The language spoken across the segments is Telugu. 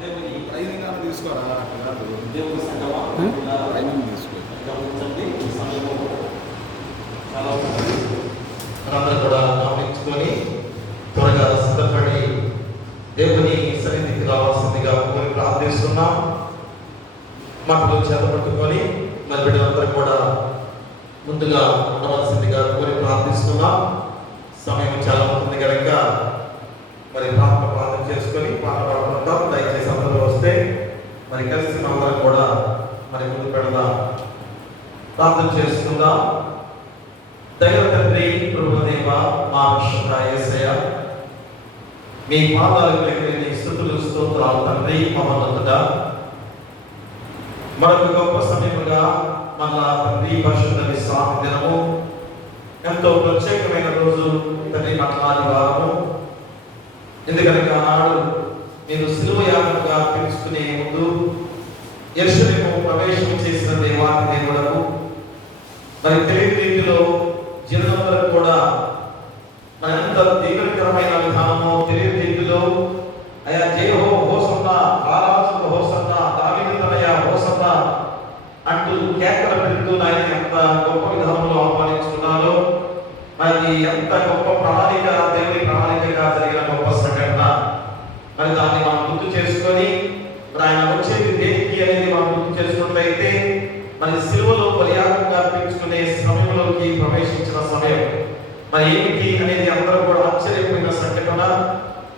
ట్రైనింగ్ అని తీసుకోరా అట్లా కాదు ట్రైనింగ్ తీసుకో మనందరూ కూడా గమనించుకొని త్వరగా సిద్ధపడి దేవుని సన్నిధికి రావాల్సిందిగా కోరి ప్రార్థిస్తున్నాం. మాటలు చేతపట్టుకొని మరి బిడ్డలందరూ కూడా ముందుగా ఉండవలసిందిగా కోరి ప్రార్థిస్తున్నాం. సమయం చాలా ఉంటుంది కనుక మరి ప్రార్థన చేసుకొని పాట పాడుకుంటాం. దయచేసి అందరూ వస్తే మరి కలిసి మనందరం కూడా మరి ముందు పెడదాం, ప్రార్థన చేసుకుందాం. దైవ తండ్రి, ప్రభుదేవ, మా రక్షక యేసయ్య, మీ పాదాలకు దగ్గర స్తుతులు స్తోత్రాలు తండ్రి. మహోన్నతుడా, మరొక గొప్ప సమయముగా మన తండ్రి పరిశుద్ధ విశ్రాంతి దినము, ఎంతో ప్రత్యేకమైన రోజు తండ్రి, మన ఆదివారము. ఎందుకనగా ఆనాడు నేను సిలువ యాగముగా పిలుచుకునే ముందు యెరూషలేము ప్రవేశం చేసిన దేవాది దేవుడకు మరి తెలియని రీతిలో జనులందరూ కూడా మన ఎంత దీవెనకరమైన విధానము తెలియని రీతిలో అయా జయహో హోసన్న, రారాజు హోసన్న, దావీదు తనయ హోసన్న అంటూ కేకలు పెడుతూ ఆయన ఎంత గొప్ప విధానంలో ఆహ్వానించుకున్నారో, మరి ఎంత గొప్ప ప్రణాళిక, దేవుని ప్రణాళికగా జరిగిన గొప్ప సంఘటన. మరి దాన్ని మనం గుర్తు చేసుకొని మరి ఆయన వచ్చేది దేనికి అనేది మనం గుర్తు చేసుకున్నట్లయితే మరి సిలువలో బలియాగంగా అర్పించుకునే సమయంలోకి ప్రవేశించిన సమయం మరి ఏమిటి అనేది అందరూ కూడా ఆశ్చర్యపోయిన సంఘటన.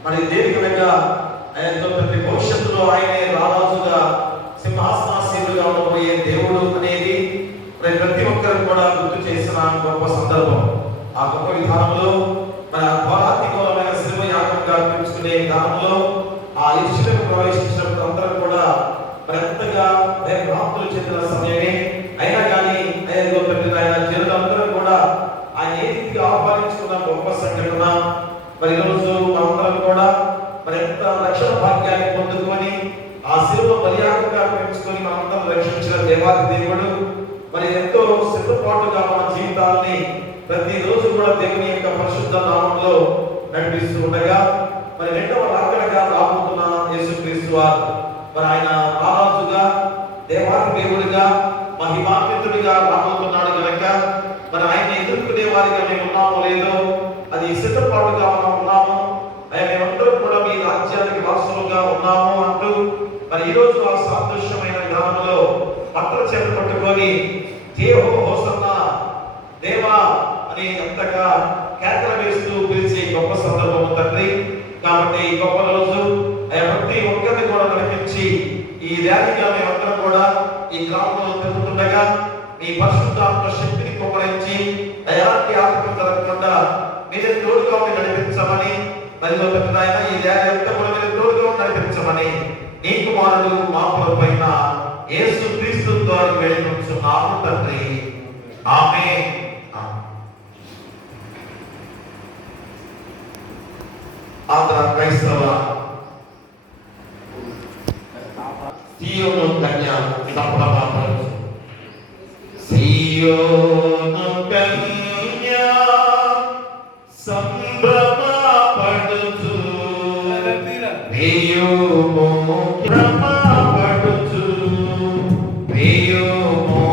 మరి దేనికనగా ఆయనతో ప్రతి భవిష్యత్తులో ఆయనే రారాజుగా సింహాసనాసీనుడుగా ఉండబోయే దేవుడు అనేది మరి ప్రతి ఒక్కరు కూడా గుర్తు చేసిన గొప్ప సందర్భం. ఆ గొప్ప విధానంలో మన ఘోరాతిఘోరమైన సిలువ యాగంగా అర్పించుకునే విధానంలో ఆ యెరూషలేము ప్రవేశించినప్పుడు అందరూ కూడా మరి ఎంతగా భయభ్రాంతులు చెందిన సమయమే. అయినా కానీ ఆయన జనులందరూ కూడా ఆయన ఏ రీతిగా ఆహ్వానించుకున్న గొప్ప సంఘటన. మరి ఈరోజు మనందరం కూడా మరి ఎంత రక్షణ భాగ్యాన్ని పొందుకొని ఆ సిలువ బలియాగంగా అర్పించుకొని మనందరం రక్షించిన దేవాది దేవుడు మరి ఎంతో సిద్ధపాటుగా మన జీవితాలని ప్రతిరోజు కూడా దేవుని యొక్క పరిశుద్ధ నామంలో నడిపిస్తూ ఉండగా మరి రెండవ రాకడగా రాబోతున్న యేసుక్రీస్తు వారు మరి ఆయన రారాజుగా, దేవాది దేవుడిగా, మహిమాన్వితుడిగా రాబోతున్నాడు కనుక మరి ఆయన ఎదుర్కొనే వారిగా మేము ఉన్నామో లేదో అది సిద్ధపాటుగా మనం ఉన్నాము. ఆయన మేమందరూ కూడా మీ రాజ్యానికి వారసులుగా ఉన్నాము అంటూ మరి ఈరోజు ఆ సాదృశ్యమైన విధానంలో పట్టల చేత పట్టుకొని జయహో హోసన్న దేవా అని ఎంతగా కేకలు వేస్తూ పిలిచే గొప్ప సందర్భం తండ్రి. కాబట్టి ఈ గొప్ప రోజు ప్రతి ఒక్కరిని కూడా నడిపించి ఈ ర్యాలీగా మేమందరం కూడా ఈ గ్రామంలో తిరుగుతుండగా మీ పరిశుద్ధాత్మ శక్తిని కుమ్మరించి ఎలాంటి ఆటంకం జరగకుండా మీరే తోడుగా ఉండి నడిపించమని, మరి ఆయన ఈ ర్యాలీ అంతా కూడా మీరు తోడుగా నడిపించమని నీ కుమారుడు మా పైన యేసుక్రీస్తు ద్వారా వేడుకుంటున్నాము తండ్రి. ఆమేన్. ఆంధ్ర క్రైస్తవ సియోను కన్య సంప్రదాయం. సియోను కన్య సంభ్రమపడుచు వేయుము భ్రమపడుచు వేయుము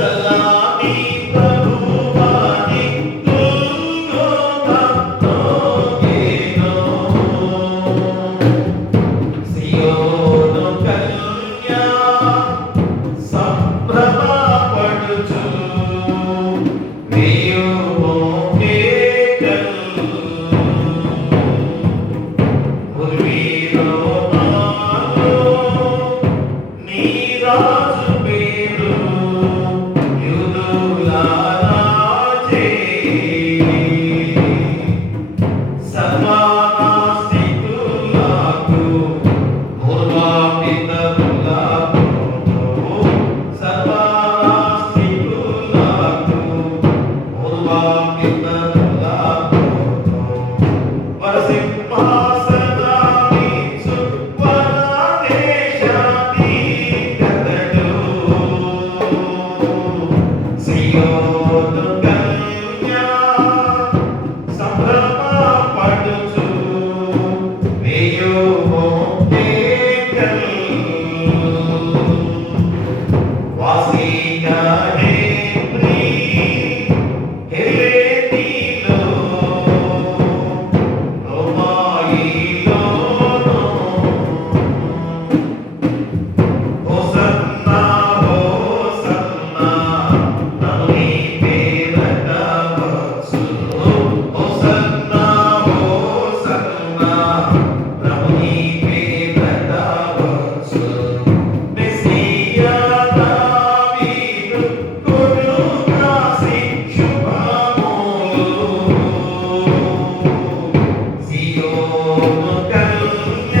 చల్లని ప్రభువాని గోగోతానోగేనో సియోను కన్య సంభ్రమపడుచు వేయుమోకేకల్ ఉర్వీరో నాలో నీ రాజు పేరు యూదుల రాజే సర్వనాస్తికులకు పూర్వపితరులకు సర్వనాస్తికులకు పూర్వపితరులకు వరసింహాసనామీచు వరదేశాధిపతుడు సియోను కన్య సంభ్రమపడుచు వేయుమోకేకల్ వాసిగా హెబ్రీ హెలేనీలో రోమాయిలోనో హోసన్నా హోసన్నా ప్రభుని పేరట వచ్చు హోసన్నా హోసన్నా ప్రభుని పేరట వచ్చు మెస్సియా దావీదు కొడుకాసి శుభములు సియోను కన్య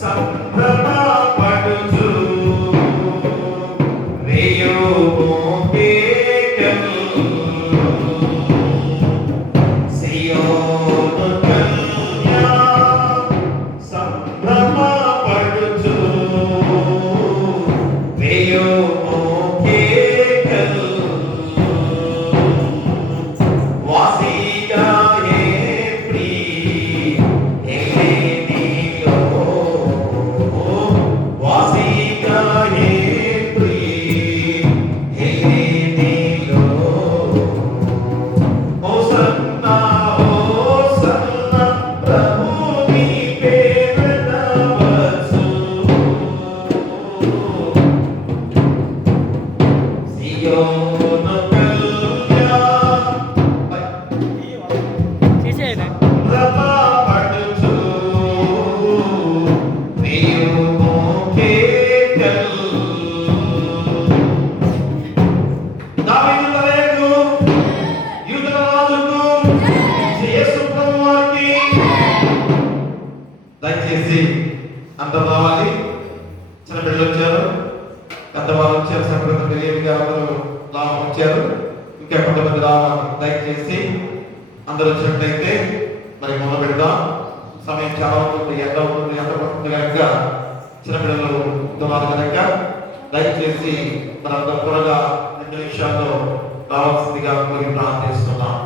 సంభ్రమపడుచు వేయుమోకేకల్ సియోను కన్య సంభ్రమపడుచు వేయుమోకేకల్ వాసిగా హెబ్రీ హెలేనీలో వాసిగా హెబ్రీ హెలేనీలో హోసన్నా హోసన్నా ప్రభుని పేరట వచ్చు సియోను కన్య చేసేయలే సంభ్రమపడుచు వేయుమోకేకల్ దావీదు తనయుడు యూదుల రాజుకు యేసు ప్రభువారికి దయచేసి అందరూ రావాలి. చిన్న పిల్లలు వచ్చారు, పెద్దవాళ్ళు వచ్చారు, సంప్రదాయ తెలియని అందరూ లాభం వచ్చారు. ఇంకా కొంతమంది రావాలి. దయచేసి అందరూ వచ్చినట్టయితే మరి మొదలు పెడదాం. సమయం చాలా ఉంటుంది, ఎండ ఉంటుంది, ఎండ పడుతుంది కనుక చిన్నపిల్లలు ఉన్నారు కనుక దయచేసి మనందరూ త్వరగా 2 నిమిషాల్లో రావాల్సిందిగా కోరి ప్రార్థిస్తున్నాం.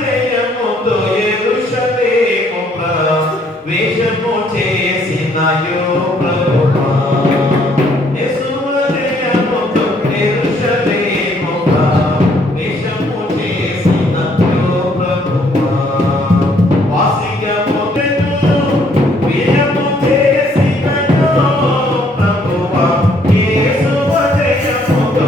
జయముతో యెరూషలేము ప్రవేశము చేసినయో ప్రభువా యేసువ జయముతో యెరూషలేము ప్రవేశము చేసినయో ప్రభువా వాసిగా మొదలు విజయము చేసినయో ప్రభువా యేసువ జయముతో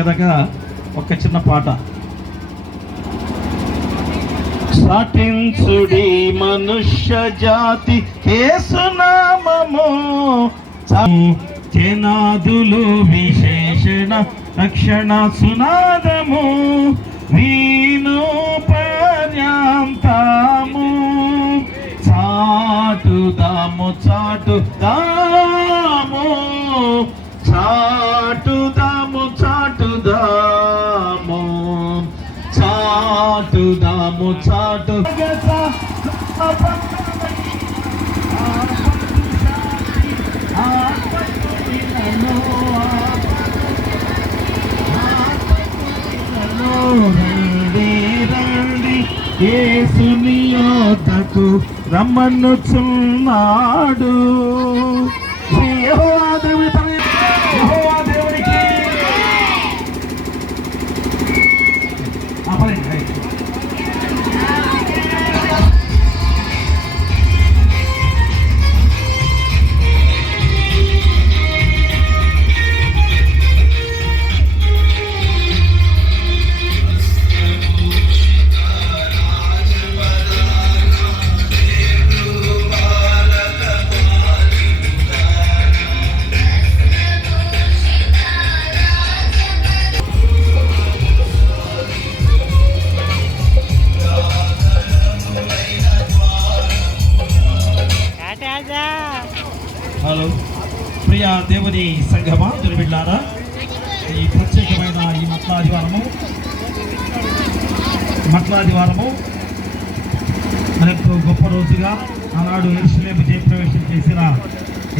కనుక ఒక చిన్న పాట. సాటించుడి మనుష్య జాతి యేసునామము, చేనాదులు విశేషణ రక్షణ సునాదము, వీను పర్యాంతము చాటుదాము చాటుదాము చాటుదాము చాటుదాము చాటుదాము చాటు యేసుని యొద్దకు రమ్మనుచున్నాడు. యెహోవా దేవునికి హలో ప్రియ దేవుని సంఘమా, దుర్బిడ్లారా, ఈ ప్రత్యేకమైన ఈ మట్లాదివారము మనకు గొప్ప రోజుగా ఆనాడు యెరూషలేము జయప్రవేశం చేసిన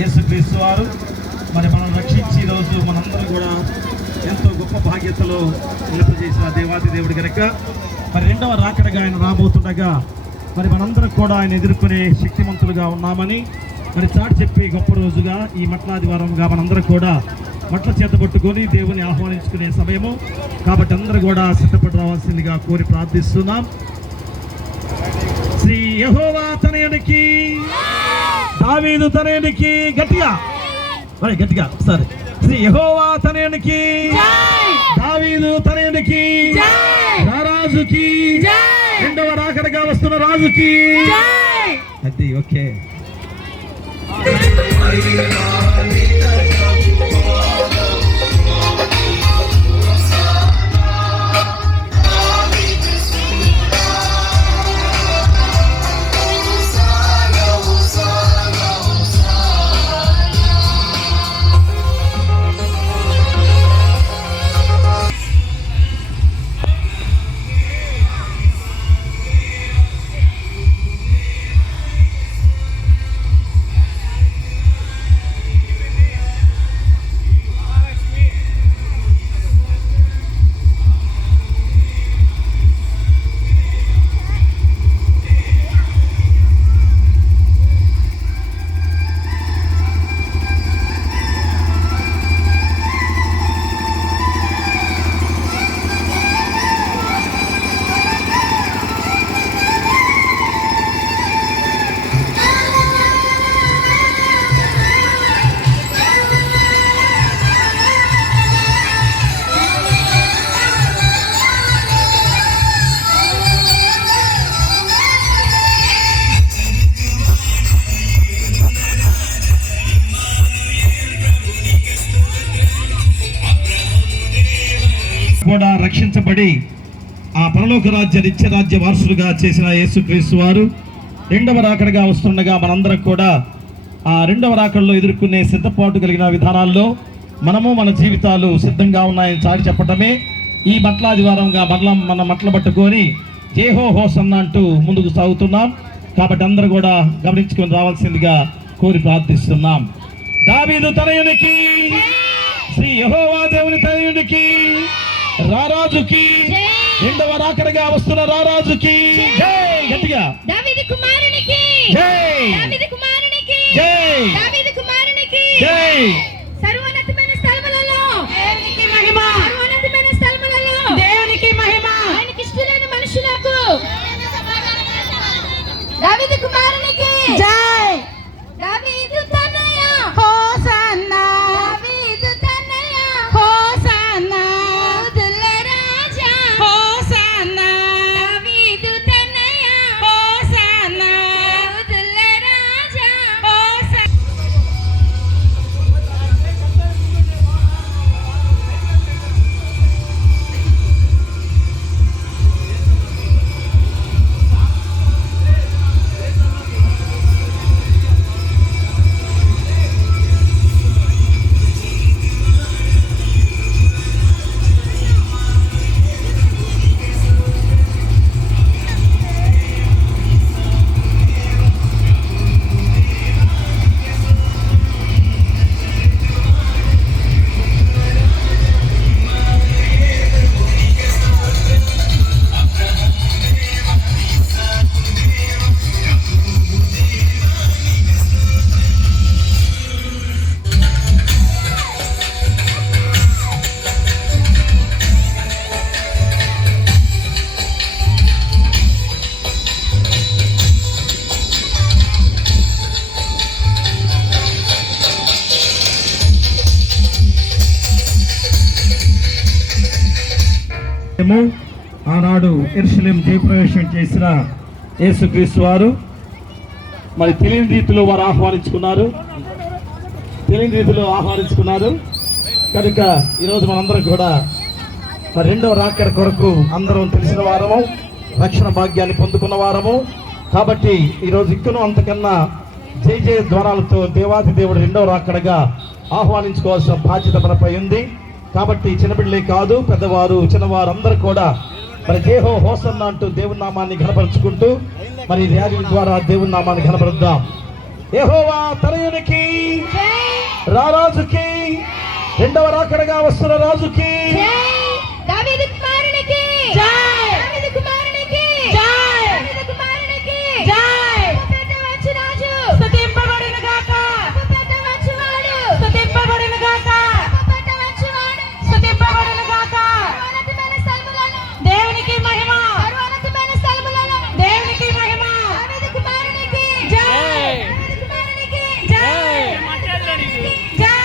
యేసుక్రీస్తు వారు మరి మనం రక్షించి ఈరోజు మనందరూ కూడా ఎంతో గొప్ప భాగ్యతలో నిలుపజేసిన దేవాది దేవుడి కనుక మరి రెండవ రాకడగా ఆయన రాబోతుండగా మరి మనందరం కూడా ఆయన ఎదుర్కొనే శక్తిమంతులుగా ఉన్నామని మరి చాటి చెప్పి గొప్ప రోజుగా ఈ మట్లాదివారంగా మనందరం కూడా మట్ల చేత పట్టుకొని దేవుని ఆహ్వానించుకునే సమయము కాబట్టి అందరూ కూడా సిద్ధపడి రావాల్సిందిగా కోరి ప్రార్థిస్తున్నాం. శ్రీ యెహోవా తనయునికి, దావీదు తనయునికి, గట్టిగా మరి గట్టిగా సరే, శ్రీ యెహోవా తనయునికి, దావీదు తనయునికి, రారాజుకి, రెండవ రాకడగా వస్తున్న రాజుకి. అది ఓకే. కూడా రక్షించబడి ఆ పరలోక రాజ్య నిత్యరాజ్య వారసులుగా చేసిన యేసుక్రీస్తు వారు రెండవ రాకడగా వస్తుండగా మనందరం కూడా ఆ రెండవ రాకడలో ఎదుర్కొనే సిద్ధపాటు కలిగిన విధానాల్లో మనము మన జీవితాలు సిద్ధంగా ఉన్నాయని చాటి చెప్పటమే ఈ మట్లాదివారంగా మన మట్ల పట్టుకొని జేహో హోసన్న అంటూ ముందుకు సాగుతున్నాం. కాబట్టి అందరూ కూడా గమనించుకొని రావాల్సిందిగా కోరి ప్రార్థిస్తున్నాం. దావీదు తనయునికి, శ్రీ యెహోవా దేవుని తనయునికి, రారాజుకి, రెండవ రాకడగా వస్తున్న రారాజుకి జై. గట్టిగా దావీదు కుమారునికి జై, దావీదు కుమారునికి జై, దావీదు కుమారునికి జై. సర్వోన్నతమైన స్థలములలో దేవునికి మహిమ, సర్వోన్నతమైన స్థలములలో దేవునికి మహిమ, ఆయనకి ఇష్టమైన మనుషులకు దావీదు కుమారునికి జై. దావీదు తనయ హోసన్నా, దావీదు తనయ హోసన్నా, ఆనాడు యెరూషలేం జయప్రవేశం చేసిన యేసుక్రీస్తు వారు మరి తెలియని రీతిలో వారు ఆహ్వానించుకున్నారు కనుక ఈరోజు మనందరం కూడా మరి రెండవ రాకడ కొరకు అందరం తెలిసిన వారము, రక్షణ భాగ్యాన్ని పొందుకున్న వారము. కాబట్టి ఈరోజు ఇంకనూ అంతకన్నా జయ జయ ద్వారాలతో దేవాది దేవుడు రెండవ రాకడగా ఆహ్వానించుకోవాల్సిన బాధ్యత మనపై ఉంది. కాబట్టి చిన్నపిల్లలే కాదు, పెద్దవారు చిన్నవారు అందరూ కూడా మరి జేహో హోసన్న అంటూ దేవుని నామాన్ని ఘనపరుచుకుంటూ మరి ర్యాలీ ద్వారా దేవుని నామాన్ని ఘనపరుద్దాం. యెహోవా తనయునికి, రారాజుకి, రెండవ రాకడగా వస్తున్న రాజుకి, దావీదు కుమారునికి జై, దావీదు కుమారునికి జై, దావీదు కుమారునికి జై. పెద్దవచ్చు రాజు స్తుతింపబడును గాక, పెద్దవచ్చు వాడు స్తుతింపబడును గాక, పెద్దవచ్చు వాడు స్తుతింపబడును గాక. సర్వోన్నతమైన స్థలములలో దేవునికి మహిమ, సర్వోన్నతమైన స్థలములలో దేవునికి మహిమ. దావీదు కుమారునికి జై, దావీదు కుమారునికి జై, జై.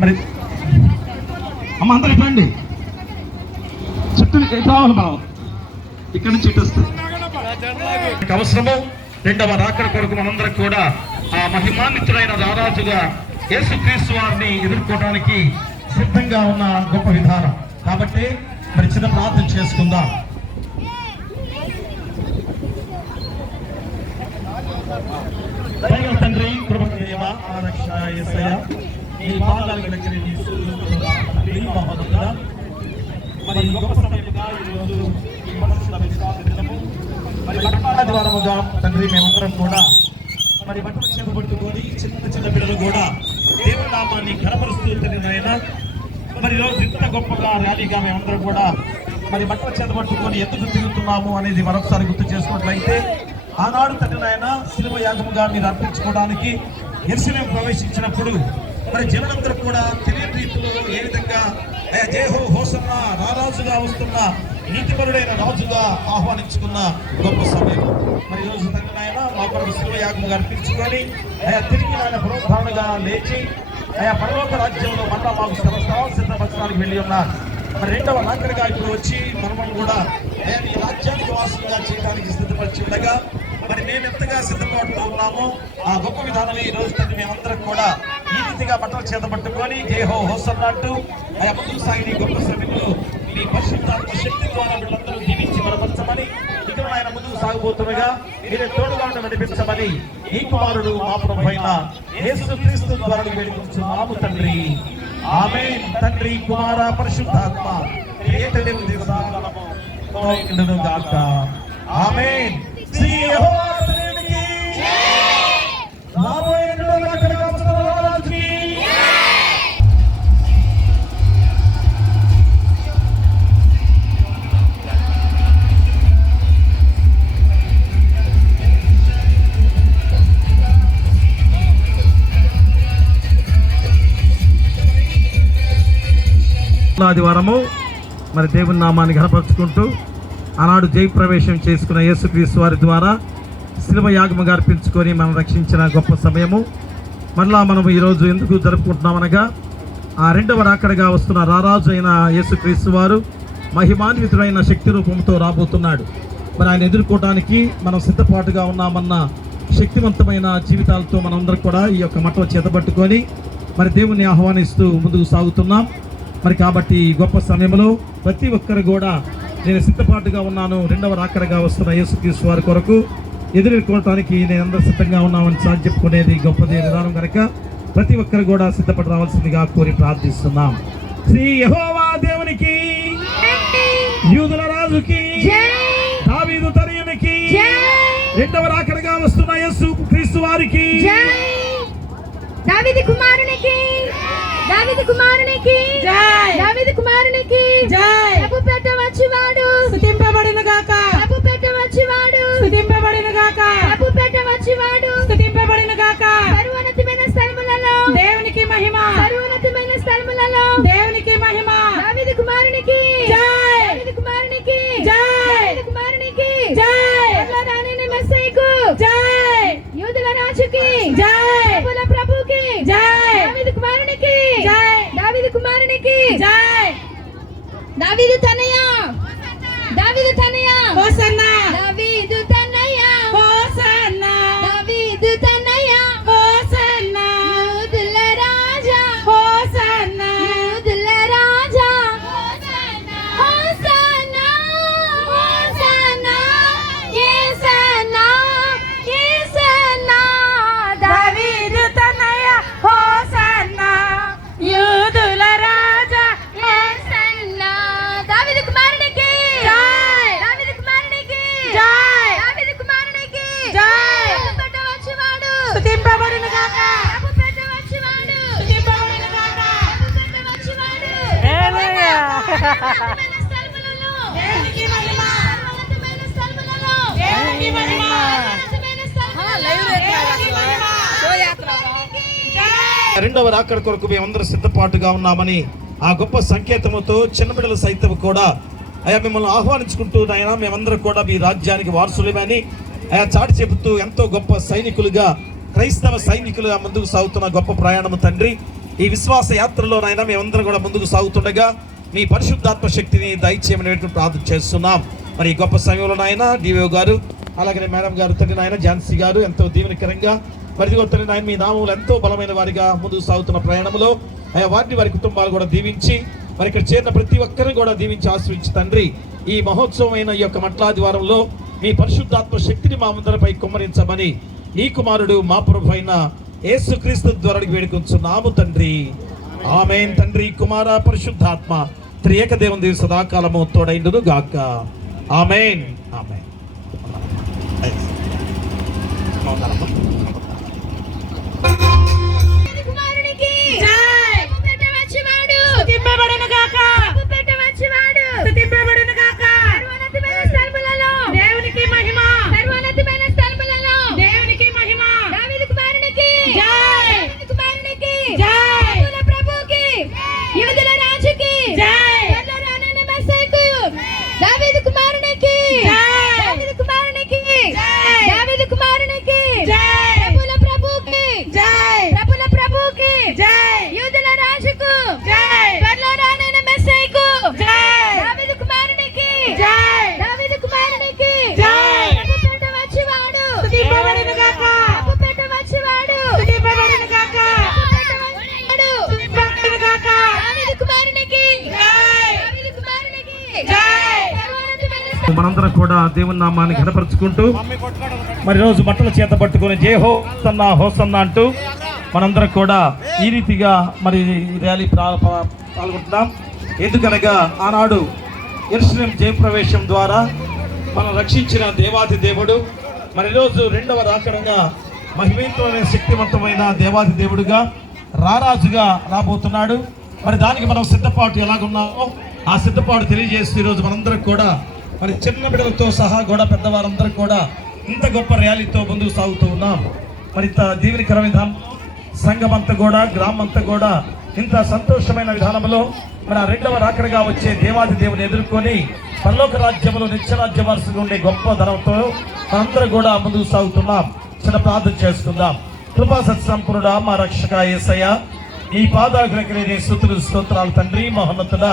మరి అమ్మ అందరూ ఇవ్వండి, చుట్టూ ఎటు రావాలి, మనం ఇక్కడి నుంచి ఇటు వస్తుంది. అవసరము రెండవ రాకడ కొరకు మనందరం కూడా ఆ మహిమాన్వితుడైన రారాజుగా యేసుక్రీస్తు వారిని ఎదుర్కోవడానికి సిద్ధంగా ఉన్న గొప్ప విధానం. కాబట్టి మరి చిన్న ప్రార్థన చేసుకుందాం. దైవ తండ్రి, కృపకు దేవ, ఆరక్ష యేసయ్య, ఈ పాదాలకు దగ్గర నీ స్తుతులు మహోన్నతుడా. మరి ఈ గొప్ప సమయముగా ఈరోజు ఈ పరిశుద్ధ విశ్వాస దినము మరి ఆదివారముగా తండ్రి మేమందరం కూడా మరి బట్టలు చేపట్టుకొని చిన్న బిడ్డలు కూడా దేవుని నామాన్ని ఘనపరుస్తూ తెలియనైనా మరి ఈరోజు ఇంత గొప్పగా ర్యాలీగా మేమందరం కూడా మరి బట్టలు చేతపట్టుకొని ఎందుకు తిరుగుతున్నాము అనేది మరొకసారి గుర్తు చేసుకున్నట్లయితే, ఆనాడు తండ్రి నాయన శిలువ యాగముగా మీరు అర్పించుకోవడానికి యెరూషలేం ప్రవేశించినప్పుడు మరి జనులందరూ కూడా తెలియని రీతిలో ఏ విధంగా జేహో హోసన్న రారాజుగా వస్తున్న నీతిపరుడైన రాజుగా ఆహ్వానించుకున్న గొప్ప సమయం. మరి ఈరోజు తండ్రి నాయన మా కొరకు శిలువ యాగముగా అర్పించుకొని తిరిగి నాయన పునరుద్ధరణగా లేచి పరలోక రాజ్యంలో మళ్ళా మాకు స్థలం సిద్ధపరచడానికి వెళ్ళి ఉన్నారు. మరి రెండవ రాకడగా ఇప్పుడు వచ్చి మనం కూడా ఈ రాజ్యానికి వాసనగా చేయడానికి సిద్ధపరిచి ఉండగా మరి మేము ఎంతగా సిద్ధపడుతూ ఉన్నామో ఆ గొప్ప విధానమే ఈ రోజు తండ్రి మేమందరం కూడా ఈ రీతిగా బట్టలు చేతపట్టుకొని జేహో హోసన్న అంటూ ముందుకు సాగిన గొప్ప సమయంలో మీ పరిశుద్ధాత్మ శక్తి ద్వారా వీళ్ళందరూ జీవించి బలపరచమని, ఇక్కడ ఆయన ముందుకు సాగుబోతుండగా మీరే తోడుగా ఉండి నడిపించమని ఈ కుమారుడు మా ప్రభువైన యేసుక్రీస్తు ద్వారా వేడుకుంటున్నాము తండ్రి. ఆమేన్. తండ్రి, కుమార, పరిశుద్ధాత్మ ఏకదేవుని దీవెనలు గాక. ఆమేన్. శ్రీ యెహోవా తనయునికి రాబోయే రెండవ రాకడగా వస్తున్న రారాజుకి ఆదివారము మరి దేవుని నామాన్ని ఘనపరుచుకుంటూ ఆనాడు జయప్రవేశం చేసుకున్న యేసుక్రీస్తు వారి ద్వారా శిలువ యాగముగా అర్పించుకొని మనం రక్షించిన గొప్ప సమయము. మరలా మనం ఈరోజు ఎందుకు జరుపుకుంటున్నామనగా ఆ రెండవ రాకడగా వస్తున్న రారాజు అయిన యేసుక్రీస్తు వారు మహిమాన్వితుడైన శక్తి రూపంతో రాబోతున్నాడు. మరి ఆయన ఎదుర్కోవడానికి మనం సిద్ధపాటుగా ఉన్నామన్న శక్తివంతమైన జీవితాలతో మనందరం కూడా ఈ యొక్క మట్టలు చేతబట్టుకొని మరి దేవుణ్ణి ఆహ్వానిస్తూ ముందుకు సాగుతున్నాం. మరి కాబట్టి ఈ గొప్ప సమయంలో ప్రతి ఒక్కరు కూడా నేను సిద్ధపాటుగా ఉన్నాను, రెండవ రాకడగా వస్తున్న యేసుక్రీస్తు వారి కొరకు ఎదుర్కోవటానికి నేను అందరూ సిద్ధంగా ఉన్నామని సాధ్యం చెప్పుకునేది గొప్పది విధానం కనుక ప్రతి ఒక్కరు కూడా సిద్ధపడి రావాల్సిందిగా కోరి ప్రార్థిస్తున్నాం. శ్రీ యెహోవా దేవునికి, యూదుల రాజుకి, దావీదు తనయునికి, రెండవ రాకడగా వస్తున్న యేసుక్రీస్తు వారికి, దావీదు కుమారునికి, దావీదు కుమారునికి జై, దావీదు కుమారునికి జై. ప్రభు పేట వచ్చువాడు స్తుతింపబడును గాక, ప్రభు పేట వచ్చువాడు స్తుతింపబడును గాక, ప్రభు పేట వచ్చువాడు స్తుతింపబడును గాక. సర్వోన్నతమైన స్థలములలో దేవునికి మహిమ, సర్వోన్నతమైన స్థలములలో దేవునికి మహిమ. దావీదు కుమారునికి జై. దావీదు తనయ దావీదు తనయ హోసన్నా దావీదు తనయ హోసన్నా దావీదు తనయ హోసన్నా యూదుల రాజా హోసన్నా యూదుల రాజా హోసన్నా హోసన్నా హోసన్నా యేసన్నా యేసన్నా దావీదు తనయ హోసన్నా యూదుల రాజా యేసన్నా దావీదు కుమారునికి జై దావీదు కుమారునికి జై దావీదు కుమారునికి జై ప్రభుపేట వచ్చేవాడు స్తుతింపబడును గాక ప్రభుపేట వచ్చేవాడు స్తుతింపబడును గాక ప్రభుపేట వచ్చేవాడు హల్లెలూయా ఉన్నతమైన స్థలములలో దేవునికి మహిమ ఉన్నతమైన స్థలములలో దేవునికి మహిమ ఉన్నతమైన స్థలములలో దేవునికి మహిమ జై రెండవ రాకడ కొరకు మేమందరం సిద్ధపాటుగా ఉన్నామని ఆ గొప్ప సంకేతముతో చిన్న బిడ్డలు సైతం కూడా అయా మిమ్మల్ని ఆహ్వానించుకుంటూ నాయన మేమందరం కూడా మీ రాజ్యానికి వారసులమని అయా చాటి చెబుతూ ఎంతో గొప్ప సైనికులుగా క్రైస్తవ సైనికులుగా ముందుకు సాగుతున్న గొప్ప ప్రయాణము తండ్రి. ఈ విశ్వాస యాత్రలో నాయన మేమందరం కూడా ముందుకు సాగుతుండగా మీ పరిశుద్ధాత్మ శక్తిని దయచేయమనేటువంటి ప్రార్థన చేస్తున్నాం. మరి ఈ గొప్ప సమయంలో నాయన డివో గారు అలాగే మేడం గారు తండ్రి నాయన ఝాన్సీ గారు ఎంతో దీవెనకరంగా మరి తండ్రి నాయన మీ నామములు ఎంతో బలమైన వారిగా ముందుకు సాగుతున్న ప్రయాణంలో ఆయా వారిని వారి కుటుంబాలు కూడా దీవించి మరి ఇక్కడ చేరిన ప్రతి ఒక్కరిని కూడా దీవించి ఆశ్రయించి తండ్రి ఈ మహోత్సవమైన ఈ యొక్క మట్లాదివారంలో మీ పరిశుద్ధాత్మ శక్తిని మా ముందరపై కుమ్మరించమని ఈ కుమారుడు మా ప్రభు అయిన యేసుక్రీస్తు ద్వారా వేడుకొంచున్నాము తండ్రి. ఆమేన్. తండ్రి కుమార పరిశుద్ధాత్మ త్రియేక దేవుని సదాకాలము తోడైండును గాక. ఆమేన్. ఆమేన్. కుమారునికి జై ప్రభుపేట వచ్చేవాడు స్తుతింపబడును గాక ప్రభుపేట వచ్చేవాడు స్తుతింపబడును గాక సర్వోన్నతమైన స్థలములలో దేవునికి మహిమ సర్వోన్నతమైన స్థలములలో దేవునికి మహిమ దావీదు కుమారునికి జై దావీదు కుమారునికి జై ప్రభువుల ప్రభువుకి యూదుల రాజుకి జై త్వరలో రానున్న మెస్సీకు దావీదు కుమారునికి జై దావీదు కుమారునికి జై దావీదు కుమారునికి జై ప్రభువుల ప్రభువుకి జై ప్రభువుల ప్రభువుకి జై యూదుల రాజుకు జై త్వరలో రానున్న మెస్సీకు జై దావీదు కుమారునికి జై దావీదు కుమారునికి జై ప్రభుపేట వచ్చేవాడు స్తుతింపబడును గాక ప్రభుపేట వచ్చేవాడు స్తుతింపబడును గాక ప్రభుపేట వచ్చేవాడు స్తుతింపబడును గాక దావీదు కుమారునికి జై దావీదు కుమారునికి జై సర్వోన్నతమైన మనందరం కూడా దేవుని నామాన్ని ఘనపరుచుకుంటూ మరి రోజు బట్టల చేత పట్టుకొని జై హోసన్నా హోసన్నా అంటూ మనందరం కూడా ఈ రీతిగా మరి ర్యాలీ పాల్గొంటున్నాం. ఎందుకనగా ఆనాడు యెరూషలేము జయప్రవేశం ద్వారా మనం రక్షించిన దేవాది దేవుడు మరి రోజు రెండవ రాకడంగా మహిమేతమైన శక్తివంతమైన దేవాది దేవుడుగా రారాజుగా రాబోతున్నాడు. మరి దానికి మనం సిద్ధపాటు ఎలాగున్నామో ఆ సిద్ధపాటు తెలియజేస్తూ ఈరోజు మనందరం కూడా మరి చిన్న బిడ్డలతో సహా కూడా పెద్దవారందరూ కూడా ఇంత గొప్ప ర్యాలీతో ముందుకు సాగుతూ ఉన్నాం. మరి ఇంత దీవెనకర విధానంలో సంఘం అంతా కూడా గ్రామం అంతా కూడా ఇంత సంతోషమైన విధానంలో మరి ఆ రెండవ రాకడగా వచ్చే దేవాది దేవుని ఎదుర్కొని పరలోక రాజ్యంలో నిత్యరాజ్య వారసుగా ఉండే గొప్ప ధనంతో మనందరం కూడా ముందుకు సాగుతున్నాం. చిన్న ప్రార్థన చేసుకుందాం. కృపా సత్సంపన్నుడా మా రక్షక యేసయ్య ఈ పాదాగ్రహ స్తుతులు స్తోత్రాలు తండ్రి మహోన్నతుడా.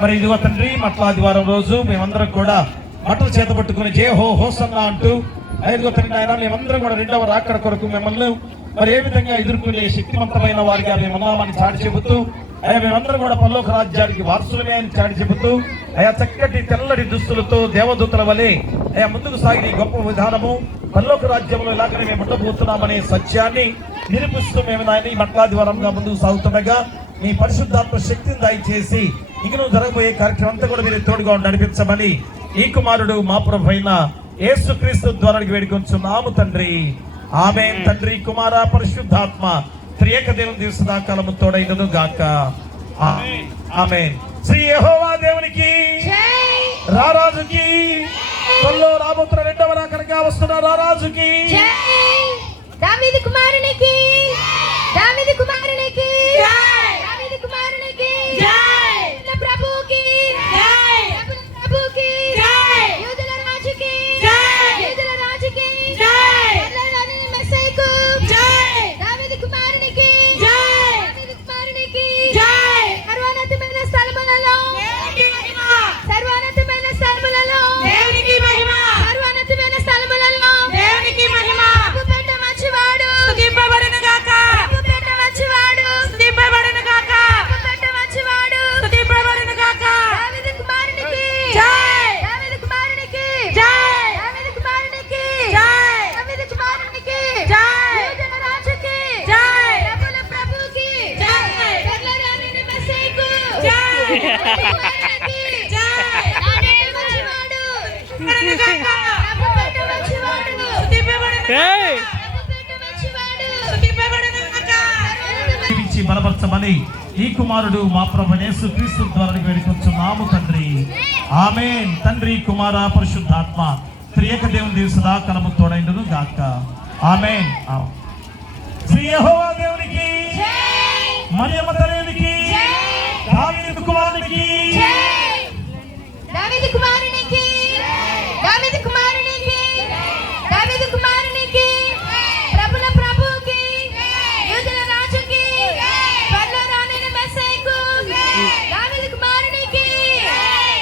మరి ఇదిగో తండ్రి మట్లాదివారం రోజు మేమందరం కూడా బట్టలు చేత పట్టుకుని జై హో హోసన్నా అంటూ ఐదుగో తండ్రి నాయన మేమందరం కూడా రెండవ రాకడ కొరకు మిమ్మల్ని మరి ఏ విధంగా ఎదుర్కొనే శక్తివంతమైన వారిగా మేమున్నామని చాటి చెబుతూ అయ్యా మేమందరం కూడా పరలోక రాజ్యానికి వారసులమే అని చాటి చెబుతూ అయ్యా చక్కటి తెల్లటి దుస్తులతో దేవదూతల వలె అయ్యా ముందుకు సాగిన ఈ గొప్ప విధానము పరలోక రాజ్యంలో ఇలాగనే మేము ఉండబోతున్నామనే సత్యాన్ని నిరూపిస్తూ మేము నాయన ఈ మట్లాదివారంగా ముందుకు సాగుతుండగా మీ పరిశుద్ధాత్మ శక్తిని దయచేసి ఇంకను జరగబోయే కార్యక్రమం అంతా కూడా మీరు తోడుగా నడిపించమని ఈ కుమారుడు మా ప్రభు అయిన యేసుక్రీస్తు ద్వారా వేడుకొంచున్నాము తండ్రి. ఆమేన్. తండ్రి కుమార పరిశుద్ధాత్మ త్రియేక దేవుని సదాకాలము తోడైనను గాక. ఆమేన్. ఆమేన్. శ్రీ యెహోవా దేవునికి రారాజుకి త్వరలో రాబోతున్న రెండవ రాకడగా వస్తున్న రారాజుకి దావీదు కుమారునికి దావీదు కుమారునికి జై దావీదు కుమారునికి జై ప్రభువుకి జై ప్రభువుకి జై యూదుల రాజుకి జై యూదుల రాజుకి జై మెస్సీకు జై దావీదు కుమారునికి జై దావీదు కుమారునికి జై సర్వోన్నతమైన స్థలములలో దేవునికి మహిమ దీవించి బలపరచమని ఈ కుమారుడు మా ప్రభువైన యేసుక్రీస్తు ద్వారా వేడుకొంచున్నాము తండ్రి. ఆమేన్. తండ్రి, కుమార, పరిశుద్ధాత్మ త్రియేక దేవుని సదాకాలము తోడైండును గాక. ఆమేన్. శ్రీ యెహోవా దేవునికి, మరియమ్మ తల్లికి, దావీదు కుమారునికి, దావీదు కుమారునికి, దావీదు కుమారునికి, దావీదు కుమారునికి, ప్రభుల ప్రభువుకి, యూదుల రాజుకి, త్వరలో రానున్న మెస్సీకు, దావీదు కుమారునికి,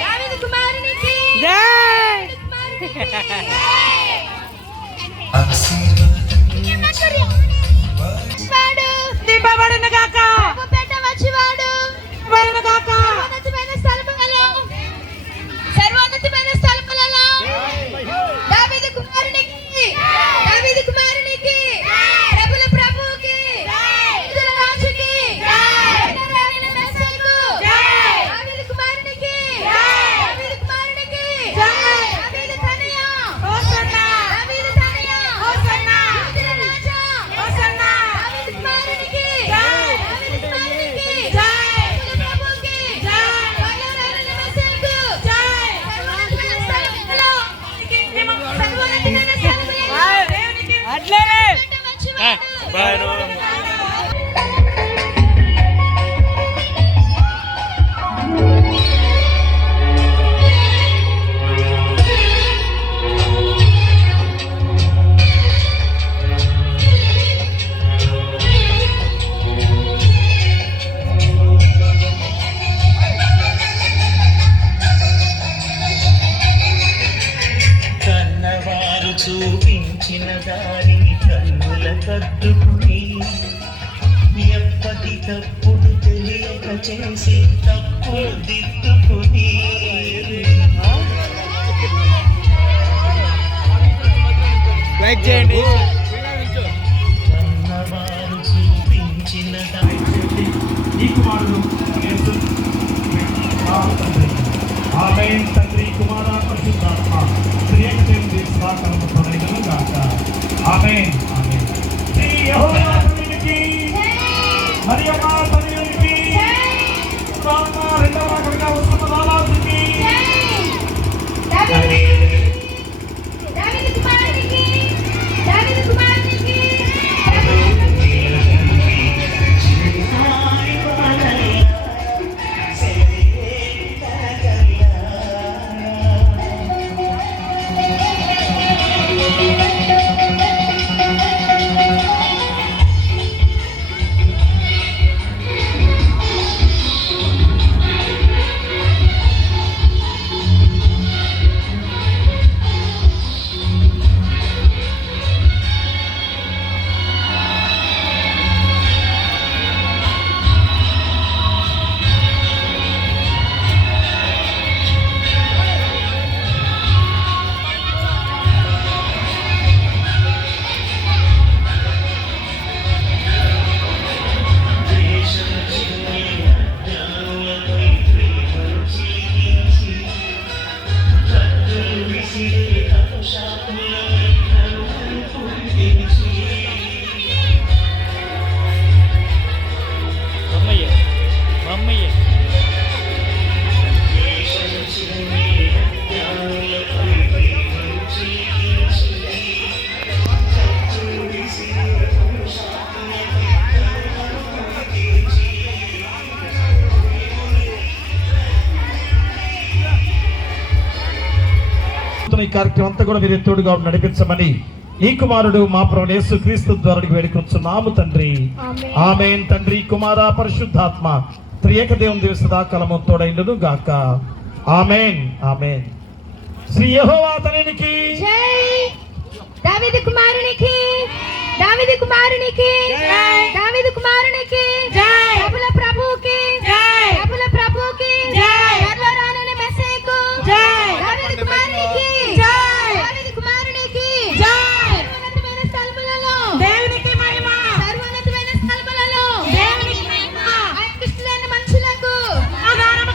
దావీదు కుమారునికి, దావీదు కుమారునికి. దింపబడును గాక. ప్రభుపేట వచ్చువాడు బడును గాక. సర్వోన్నతమైన స్థలములలో దావీదు కుమారునికి, దావీదు కుమారునికి, ప్రభుల ప్రభువుకి, యూదుల రాజుకి, త్వరలో రానున్న మెస్సీకు, దావీదు కుమారునికి, దావీదు కుమారునికి, దావీదు తనయ హోసన్నా, దావీదు తనయ హోసన్నా, యూదుల రాజా హోసన్నా, దావీదు కుమారునికి, దావీదు కుమారునికి, ప్రభుల ప్రభువుకి, త్వరలో రానున్న మెస్సీకు, సర్వోన్నతమైన స్థలములలో, సర్వోన్నతమైన స్థలములలో దేవునికి వచ్చువాడు. కన్నవారు చూపించిన దారిని కన్నుల కద్దుకుని ఎప్పటికప్పుడు తెలియక చేసి తప్పులు దిద్దుకుని కన్నవారు చూపించిన దారి ఈ కుమారుడు యేసు తండ్రి. ఆమేన్. తండ్రి, కుమార, పరిశుద్ధాత్మ త్రియేక దేవుని సదాకాలము తోడైండును గాక. ఆమేన్. ఆమేన్. శ్రీ యెహోవా దేవునికి, మరియమ్మ తల్లికి, ప్రార్థన రెండవ రకంగా ఉత్తమ దాలానికి, దావీదు కుమారునికి, దావీదు కుమారునికి, ఈ కార్యక్రమం అంతా కూడా మీరు తోడుగా నడిపించమని ఈ కుమారుడు మా ప్రభువైన యేసుక్రీస్తు ద్వారా వేడుకొంచున్నాము తండ్రి. ఆమేన్. తండ్రి, కుమార, పరిశుద్ధాత్మ త్రియేక దేవుని సదాకాలము తోడైండును గాక. ఆమేన్. ఆమేన్. శ్రీ యెహోవా తననికి, దావీదు కుమారునికి, దావీదు కుమారునికి, దావీదు కుమారునికి, ప్రభుల ప్రభువుకి, ప్రభుల ప్రభువుకి, త్వరలో రానున్న మెస్సీకు, దావీదు కుమారునికి, దావీదు కుమారునికి, సర్వోన్నతమైన స్థలములలో దేవునికి మహిమ, సర్వోన్నతమైన స్థలములలో దేవునికి మహిమ, అత్యున్నతమైన మనుషులకు ఆధారము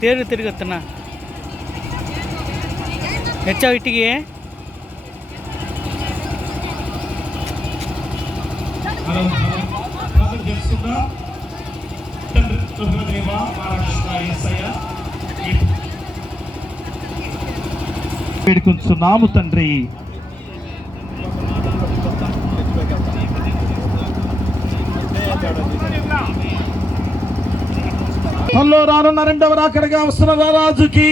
ತೇರು ತಿರುಗುತ್ತಣ್ಣ ಹೆಚ್ಚಾವ ಇಟ್ಟಿಗೆ వేడుకొంచున్నాము తండ్రి. త్వరలో రానున్న రెండవ రాకడగా వస్తున్న రాజుకి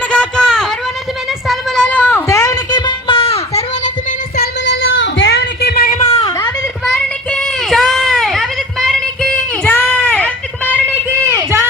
సర్వోన్నతమైన స్థలములలో దేవునికి మహిమ, సర్వోన్నతమైన స్థలములలో దేవునికి మహిమ. దావీదు కుమారునికి జై, దావీదు కుమారునికి జై, దావీదు కుమారునికి జై.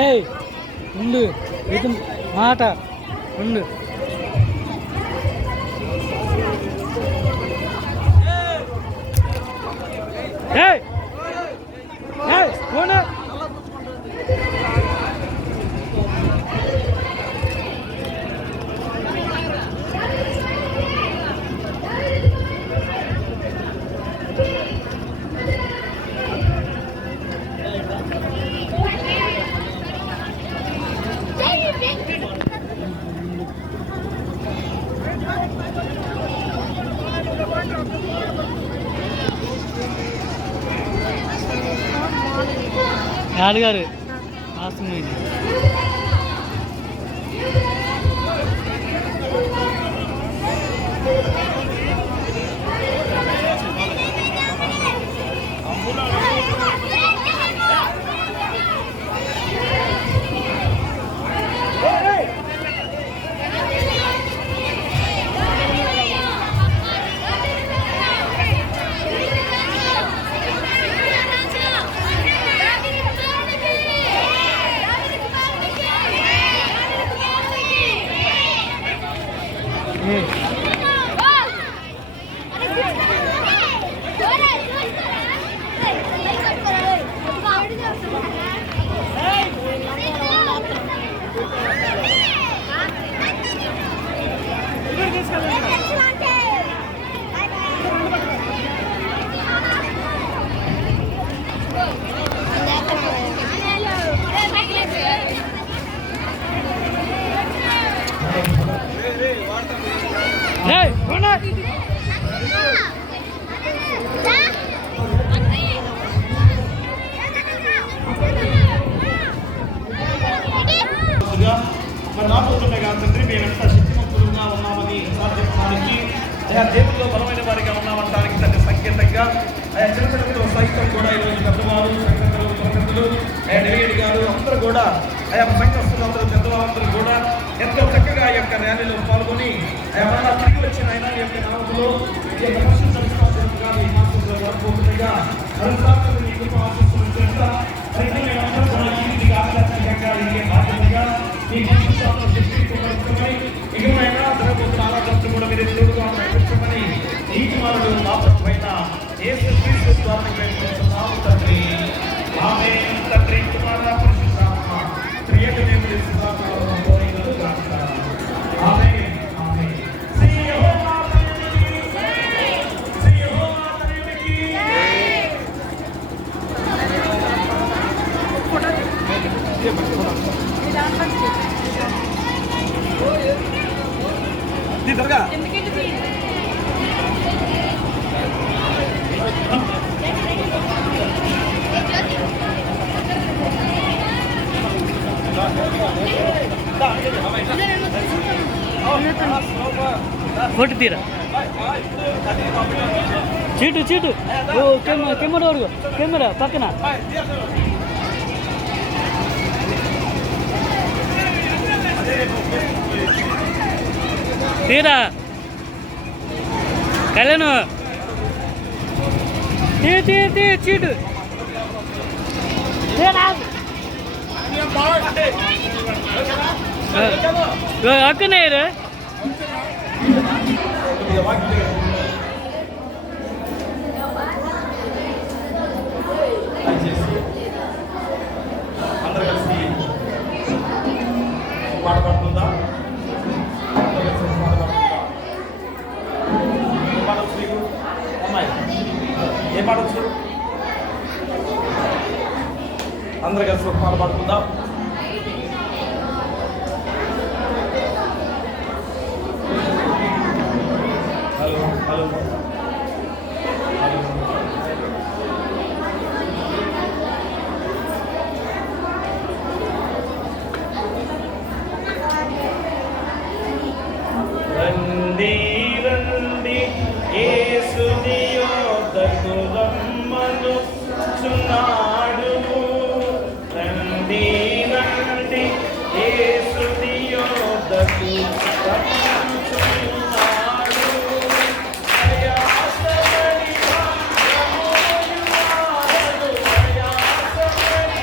ఏయ్ ఉండు, ఇది మాట ఉండు. ఏయ్ ఏయ్ పోనా యాదగారు ఆసమైంది. మరి రాబోతుండే కాదు తండ్రి, మేము ఎంత శక్తిమంతులుగా ఉన్నామని సాధ్యపడడానికి దేవుల్లో బలమైన వారిగా ఉన్నామనడానికి తండ్రి సంకేతంగా చిన్న చిన్న సైతం కూడా ఈరోజు పెద్దవారు సంఘటనలు డివేడి గారు అందరూ కూడా సంఘస్థులందరూ పెద్దవాళ్ళందరూ కూడా ఎంతో చక్కగా ఈ యొక్క ర్యాలీలో పాల్గొని మళ్ళా తిరిగి వచ్చిన ఆయన ఈ యొక్క నామములో ఈ యొక్క పరిశుద్ధ విశ్వాసంగా ఈ మాసంలో జరగబోతుండగా మరోసారి మీ కృప ఆశీస్సులు చేస్తా అందరూ కూడా ఈ రీతిగా ఆధ్యాత్మికంగా ఇదే బాధ్యతగా ఈ జీవితాలను శక్తిపరుచుకొని ఇకమైనా జరగబోతున్న ఆరాధనలు కూడా మీరు తోడుగా నడిపించమని ఈ కుమారుడు మా ప్రభువైన యేసు క్రీస్తు ద్వారా వేడుకుంటున్నాము తండ్రి. ఆమేన్. తండ్రి కుమార పరిశుద్ధాత్మ త్రియేక దేవుని సదాకాలం కోరికలు గాక. ఆమేన్. ఆమేన్. శ్రీ యెహోవా దేవునికి శ్రీ యెహోవా దేవునికి త్వరగా ఫోటో తీరా చీటు చీటు ఓ కెమెరా అడుగు కెమెరా పక్కన తీరా కళ్యాణ్ తీ చీటు అక్కనే అందరూ కలిసి పాట పాడుతుందా? ఏ పాట వచ్చు నీకు అమ్మాయి? ఏ పాట వచ్చు? అందరూ కలిసి ఒక పాట పాడుతుందా? హలో హలో రండి రండి యేసుని యొద్దకు రమ్మనుచున్నాడు. రండి రండి యేసుని యొద్దకు రమ్మనుచున్నాడు. ప్రయాసపడి భారముయువారలు ప్రయాసపడి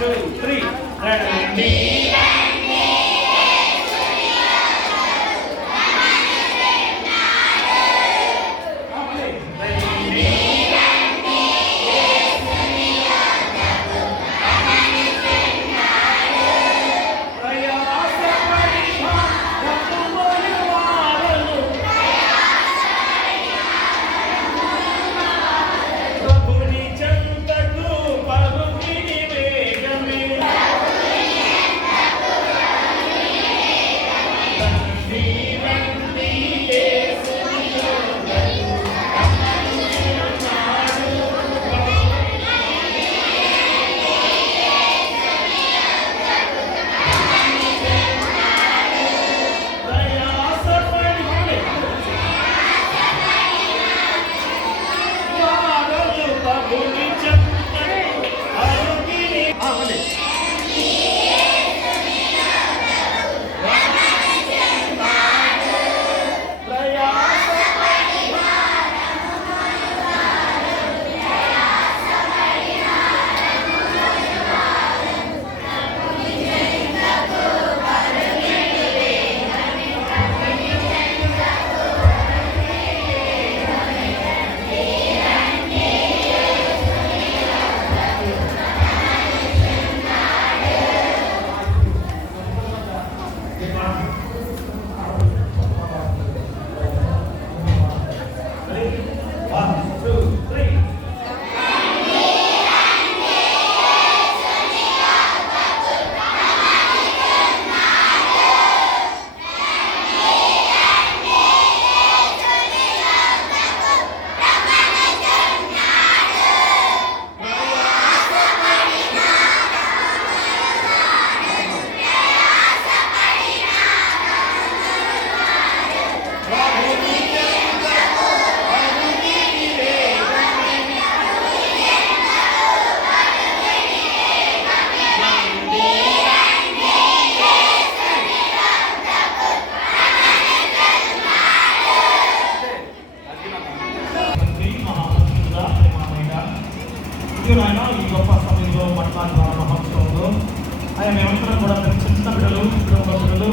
2, 3. రండి ఆయన ఈ గొప్ప సమయంలో మాట్లాడుతున్న మహోత్సవంలో ఆయన మేమందరం కూడా చిన్న బిడ్డలు బిడ్డలు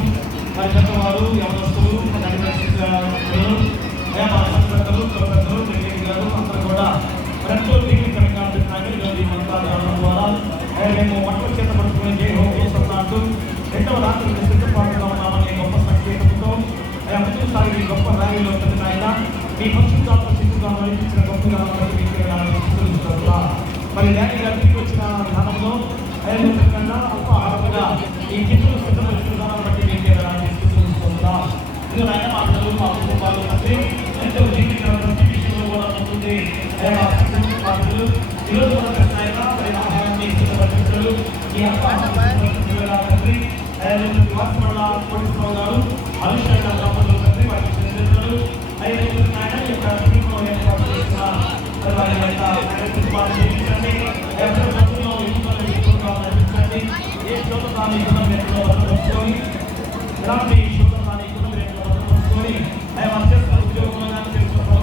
మరి పెద్దవారు యవనస్తులు అయా మా పెద్దలు పెద్దలు గారు అందరూ కూడా ఎంతో దీనికరంగా ఉంటుంది మాట్లాడడం ద్వారా మేము వంటలు చేత పడుతున్న జయహోసన్నాడు రెండవ రాత్రి సిద్ధపాటుగా ఉన్నామని గొప్ప సంకేతంతో అయా ముందుకు సాగి గొప్ప ర్యాలీలో ఉంటుంది ఆయన మీ పరిశుద్ధాత్మ శిశుగా నడిపించిన గొప్పగా మరి ర్యాలీ గారికి వచ్చిన విధానంలో ఆయన అల్పాహారంగా ఈ గిఫ్ట్లు సిద్ధపరుచుకున్నాను బట్టి మీకు తీసుకుంటున్నా ఇందులో ఆయన మా పిల్లలు మా కుటుంబాలు అంటే ఎంతో జీవితంలో విషయంలో కూడా ఉంటుంది పాటలు ఈరోజు కూడా ఆయన మరి ఆహారాన్ని సిద్ధపరచుకుంటారు ఈ తండ్రి వాసమల్ల కోటేశ్వరరావు గారు అభిషేక గ్రామంలో తండ్రి వారికి చెందించారు ఆయన ఈ యొక్క టీంలో ఏర్పాటు చేసిన వారి యొక్క జీవించండి ఎవరి మధ్యలో ఎక్కువగా నడిపించండి ఏ శోధకాన్ని రేట్లో వదలుకొని ఎలాంటి శోధకాన్ని రేట్లో వదలుకొని ఆయన చేస్తున్న ఉద్యోగంలో కానీ చేస్తున్న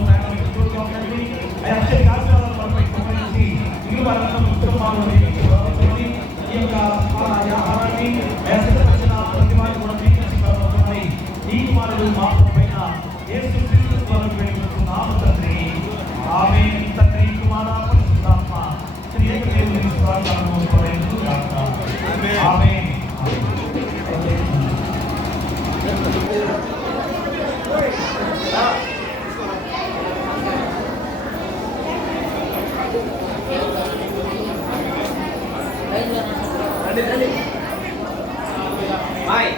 ఆయన అత్యంత ఆశీర్వాదాలు మనపై సంబంధించి ఇరు వారందరూ కుటుంబాలను ఈ యొక్క ఆహారాన్ని సిద్ధపరిచిన ప్రతి వారిని కూడా తీసుకొచ్చి ఈ కుమారుడు మాత్రం పైన యేసు క్రీస్తు ద్వారా వేడుకుంటున్నాము తండ్రి ఆమేన్. తండ్రి కుమార పరిశుద్ధాత్మ త్రియేక దేవుని స్వాగతము కొరకు గాక ఆమేన్. హాయ్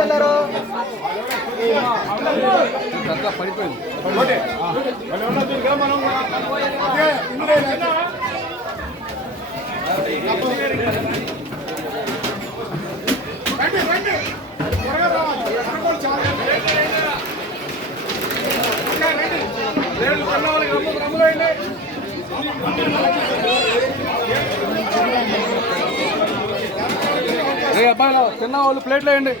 వెళ్ళారు పడిపోయింది అబ్బాయి తిన్న వాళ్ళు ప్లేట్లు వేయండి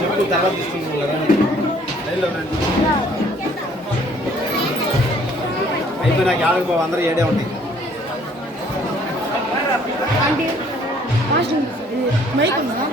చెప్పు తర్వాత తీసుకుంటున్నారు అయిపోయినాక ఆడకు బాబు అందరూ ఏడే ఉంటాయి మైక్ ఉందా